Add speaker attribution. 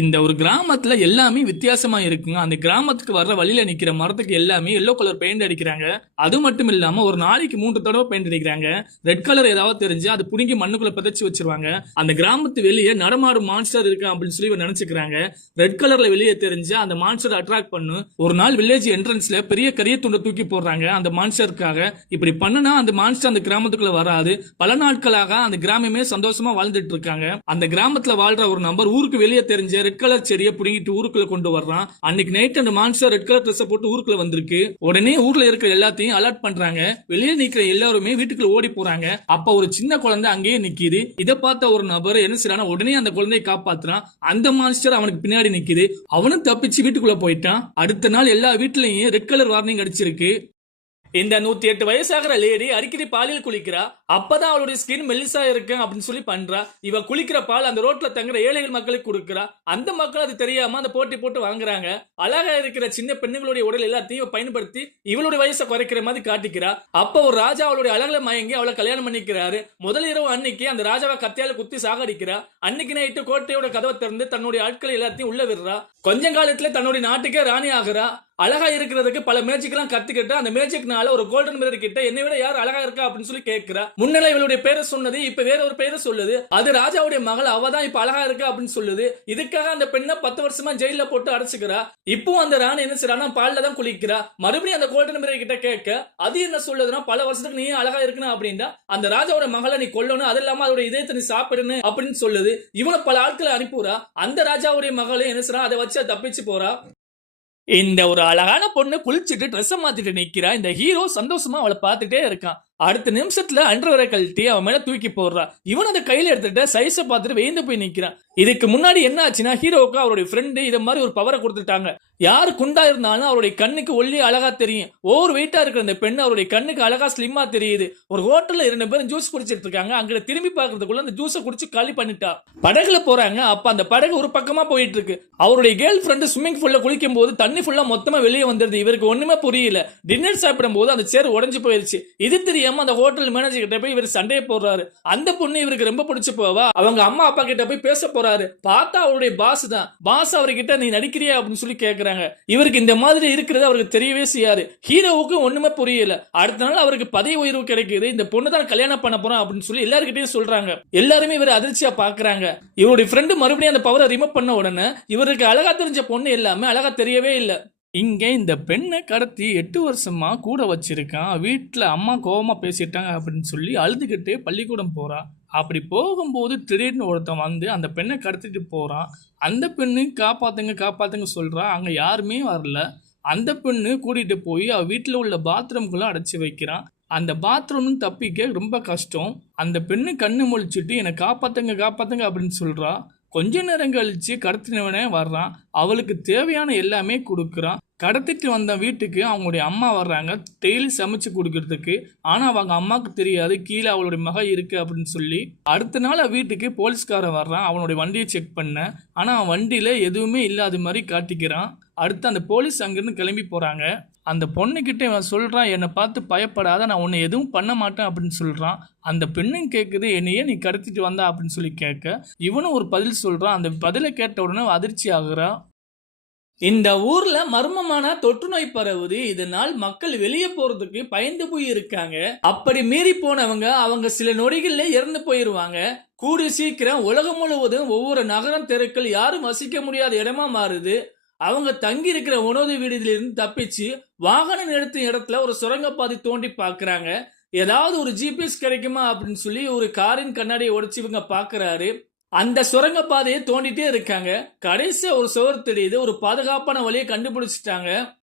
Speaker 1: இந்த ஒரு கிராமத்துல எல்லாமே வித்தியாசமா இருக்குங்க. அந்த கிராமத்துக்கு வர்ற வழியில நிக்கிற மரத்துக்கு எல்லாமே எல்லோ கலர் பெயிண்ட் அடிக்கிறாங்க. அது மட்டும் இல்லாம ஒரு நாளைக்கு மூன்று தடவை பெயிண்ட் அடிக்கிறாங்க. ரெட் கலர் ஏதாவது தெரிஞ்சு அது புடுங்கி மண்ணுக்குள்ள புதைச்சு வச்சிருவாங்க. அந்த கிராமத்து வெளியே நடமாடும் மான்ஸ்டர் இருக்கு அப்படின்னு சொல்லி நினைச்சுக்கிறாங்க. ரெட் கலர்ல வெளியே தெரிஞ்சு அந்த மான்ஸ்டர் அட்ராக்ட் பண்ணு. ஒரு நாள் வில்லேஜ் என்ட்ரன்ஸ்ல பெரிய கரிய துண்டை தூக்கி போடுறாங்க அந்த மான்ஸ்டருக்காக இப்படி பண்ணுனா அந்த மான்ஸ்டர் அந்த கிராமத்துக்குள்ள வராது. பல நாட்களாக அந்த கிராமமே சந்தோஷமா வாழ்ந்துட்டு இருக்காங்க. அந்த கிராமத்துல வாழ்ற ஒரு நபர் ஊருக்கு வெளியே தெரிஞ்ச ரெட் கலர் செடியை பிடுங்கிட்டு ஊருக்குள்ள கொண்டு வர்றான். அன்னைக்கு நைட் அந்த மான்ஸ்டர் ரெட் கலர் ட்ரெஸ் போட்டு ஊருக்குள்ள வந்திருக்கு. உடனே ஊர்ல இருக்கிற எல்லாத்தையும் அலர்ட் பண்றாங்க. வெளியே நிக்கிற எல்லாருமே வீட்டுக்குள்ள ஓடி போறாங்க. அப்ப ஒரு சின்ன குழந்தை அங்கேயே நிக்கிது. இதை பார்த்த ஒரு நபர் என்ன செய்யறான் உடனே அந்த குழந்தையை காப்பாத்துறான். அந்த மான்ஸ்டர் அவனுக்கு பின்னாடி நிக்குது. அவனும் தப்பிச்சு வீட்டுக்குள்ள போயிட்டான். அடுத்த நாள் எல்லா வீட்லயும் ரெட் கலர் வார்னிங் அடிச்சிருக்கு. இந்த நூத்தி எட்டு வயசாகிற லேடி அடிக்கடி பாலியல் குளிக்கிறா. அப்பதான் அவளுடைய ஸ்கின் மெல்லிசா இருக்கு அப்படின்னு சொல்லி பண்றா. இவ குளிக்கிற பால் அந்த ரோட்ல தங்குற ஏழைகள் மக்களுக்கு கொடுக்குறா. அந்த மக்கள் அது தெரியாம அந்த போட்டி போட்டு வாங்குறாங்க. அழகா இருக்கிற சின்ன பெண்ணுங்களுடைய உடல் எல்லாத்தையும் பயன்படுத்தி இவளுடைய வயசை குறைக்கிற மாதிரி காட்டிக்கிறா. அப்ப ஒரு ராஜா அவளுடைய அழகுல மயங்கி அவளை கல்யாணம் பண்ணிக்கிறாரு. முதல் இரவு அன்னைக்கு அந்த ராஜாவை கத்தியால குத்தி சாகடிக்கிறா. அன்னைக்கு நைட்டு கோட்டையோட கதவை திறந்து தன்னுடைய ஆட்களை எல்லாத்தையும் உள்ள விடுறா. கொஞ்ச காலத்துல தன்னுடைய நாட்டுக்கே ராணி ஆகுறா. அழகா இருக்கிறதுக்கு பல மேஜிக் எல்லாம் கத்துக்கிட்டு. அந்த மேஜிக்னால ஒரு கோல்டன் மிரர் கிட்ட என்னை விட யார் அழகா இருக்கா அப்படின்னு சொல்லி கேட்கிறா முன்னெல்லாம் இவளுடைய பேரை சொன்னது இப்ப வேற ஒரு பேரை சொல்லுது. அது ராஜாவுடைய மகள் அவ தான் இப்ப அழகா இருக்கா அப்படின்னு சொல்லுது. இதுக்காக அந்த பெண்ணை பத்து வருஷமா ஜெயில போட்டு அடைச்சுக்கிறா. இப்போ அந்த ராணி என்ன செய்யறானா பால்ல தான் குளிக்கிறா. மறுபடியும் அந்த கோல்டன் மிரர் கிட்ட கேட்க அது என்ன சொல்லுதுன்னா பல வருஷத்துக்கு நீ அழகா இருக்கணும் அப்படின்னா அந்த ராஜாவோட மகளை நீ கொல்லணும். அது இல்லாம அதோட இதயத்தை நீ சாப்பிடணும் அப்படின்னு சொல்லுது. இவ்வளவு பல ஆட்களை அனுப்புறா. அந்த ராஜாவுடைய மகளும் என்ன செய்யறா அதை வச்சு தப்பிச்சு போறா. இந்த ஒரு அழகான பொண்ணு குளிச்சுட்டு ட்ரெஸ்ஸை மாத்திட்டு நிக்கிறா. இந்த ஹீரோ சந்தோஷமா அவளை பார்த்துட்டே இருக்கான். அடுத்த நிமிஷத்துல அண்டர்வரை கழட்டி அவன் மேல தூக்கி போடுறா. இவன் அதை கையில எடுத்துட்டு சைஸ பார்த்துட்டு வேந்து போய் நிக்கிறான் இதுக்கு முன்னாடி என்ன ஆச்சுன்னா ஹீரோவுக்கு அவருடைய ஃப்ரெண்டு இதை மாதிரி ஒரு பவரை கொடுத்துட்டாங்க. யார் குண்டா இருந்தாலும் அவருடைய கண்ணுக்கு ஒல்லி அழகா தெரியும். ஓவர் வெயிட்டா இருக்கிற அந்த பெண் அவருடைய கண்ணுக்கு அழகா ஸ்லிம்மா தெரியுது. ஒரு ஹோட்டல்ல இரண்டு பேரும் ஜூஸ் குடிச்சிட்டு இருக்காங்க. அங்க திரும்பி பார்க்கறதுக்குள்ள அந்த ஜூஸை குடிச்சு காலி பண்ணிட்டா. படகுல போறாங்க. அப்ப அந்த படகு ஒரு பக்கமா போயிட்டு இருக்கு. அவருடைய கேர்ள் ஃப்ரெண்டு ஸ்விம்மிங் பூல்ல குளிக்கும் போது தண்ணி ஃபுல்லா மொத்தமா வெளியே வந்துருது. இவருக்கு ஒண்ணுமே புரியல. டின்னர் சாப்பிடும் போது அந்த சேர் உடஞ்சு போயிருச்சு. இது தெரியாம அந்த ஹோட்டல் மேனேஜர் கிட்ட போய் இவர் சண்டையை போடுறாரு. அந்த பொண்ணு இவருக்கு ரொம்ப பிடிச்சு போவா. அவங்க அம்மா அப்பா கிட்ட போய் பேச போறாரு. பார்த்தா அவருடைய பாஸ் தான். பாஸ் அவர்கிட்ட நீ நடிக்கிறியா? அப்படின்னு சொல்லி கேக்குறாங்க. இவருக்கு இந்த மாதிரி இருக்கிறது அவருக்கு தெரியவே செய்யாது. ஹீரோவுக்கு ஒண்ணுமே புரியல. அடுத்த நாள் அவருக்கு பதவி உயர்வு கிடைக்குது. இந்த பொண்ணு தான் கல்யாணம் பண்ண போறோம் அப்படின்னு சொல்லி எல்லாருக்கிட்டையும் சொல்றாங்க. எல்லாருமே இவர் அதிர்ச்சியா பாக்குறாங்க. இவருடைய ஃப்ரெண்டு மறுபடியும் அந்த பவரை ரிமூவ் பண்ண உடனே இவருக்கு அழகா தெரிஞ்ச பொண்ணு எல்லாமே அழகா தெரியவே இல்லை. இங்கே இந்த பெண்ணை கடத்தி எட்டு வருஷமா கூட வச்சிருக்கான் வீட்டில் அம்மா கோபமாக பேசிட்டாங்க அப்படின்னு சொல்லி அழுதுகிட்டே பள்ளிக்கூடம் போகிறான் அப்படி போகும்போது திடீர்னு ஒருத்தன் வந்து அந்த பெண்ணை கடத்திட்டு போகிறான் அந்த பெண்ணு காப்பாற்றுங்க காப்பாற்றுங்க சொல்கிறான் அங்கே யாருமே வரல. அந்த பெண்ணு கூட்டிகிட்டு போய் அவள் வீட்டில் உள்ள பாத்ரூம்குள்ளே அடைச்சி வைக்கிறான் அந்த பாத்ரூம்னு தப்பிக்க ரொம்ப கஷ்டம். அந்த பெண்ணு கண்ணு முழிச்சிட்டு என்னை காப்பாற்றுங்க காப்பாற்றுங்க அப்படின்னு சொல்கிறான் கொஞ்ச நேரம் கழித்து கடத்தினவனே வர்றான். அவளுக்கு தேவையான எல்லாமே கொடுக்குறான். கடத்திட்டு வந்த வீட்டுக்கு அவங்களுடைய அம்மா வர்றாங்க. டெய்லி சமைச்சு கொடுக்கறதுக்கு. ஆனால் அவங்க அம்மாவுக்கு தெரியாது. கீழே அவளுடைய மக இருக்கு அப்படின்னு சொல்லி. அடுத்த நாள் வீட்டுக்கு போலீஸ்காரன் வர்றான். அவனுடைய வண்டியை செக் பண்ண. ஆனால் அவன் வண்டியில் எதுவுமே இல்லாத மாதிரி காட்டிக்கிறான். அடுத்து அந்த போலீஸ் அங்கேருந்து கிளம்பி போகிறாங்க அந்த பொண்ணுக்கிட்ட இவன் சொல்கிறான் என்னை பார்த்து பயப்படாத. நான் உன்னை எதுவும் பண்ண மாட்டேன் அப்படின்னு சொல்கிறான் அந்த பெண்ணும் கேட்குது என்னையே நீ கடத்திட்டு வந்தா அப்படின்னு சொல்லி கேட்க. இவனும் ஒரு பதில் சொல்கிறான் அந்த பதிலை கேட்ட உடனே அதிர்ச்சி ஆகுறான் இந்த ஊர்ல மர்மமான தொற்று நோய் பரவுது. இதனால் மக்கள் வெளியே போறதுக்கு பயந்து போய் இருக்காங்க அப்படி மீறி போனவங்க அவங்க சில நொடிகள்ல இறந்து போயிருவாங்க. கூடி சீக்கிரம் உலகம் முழுவதும் ஒவ்வொரு நகரம் தெருக்கள் யாரும் வசிக்க முடியாத இடமா மாறுது. அவங்க தங்கி இருக்கிற உணவு வீடுகளிலிருந்து தப்பிச்சு வாகனம் நிறுத்தும் இடத்துல ஒரு சுரங்கப்பாதை தோண்டி பாக்குறாங்க. ஏதாவது ஒரு ஜிபிஎஸ் கிடைக்குமா அப்படின்னு சொல்லி ஒரு காரின் கண்ணாடியை உடைச்சு இவங்க பாக்குறாரு. அந்த சுரங்க பாதையை தோண்டிட்டே இருக்காங்க. கடைசியா ஒரு சுவர் தெரியுது. ஒரு பாதுகாப்பான வழியை கண்டுபிடிச்சிட்டாங்க.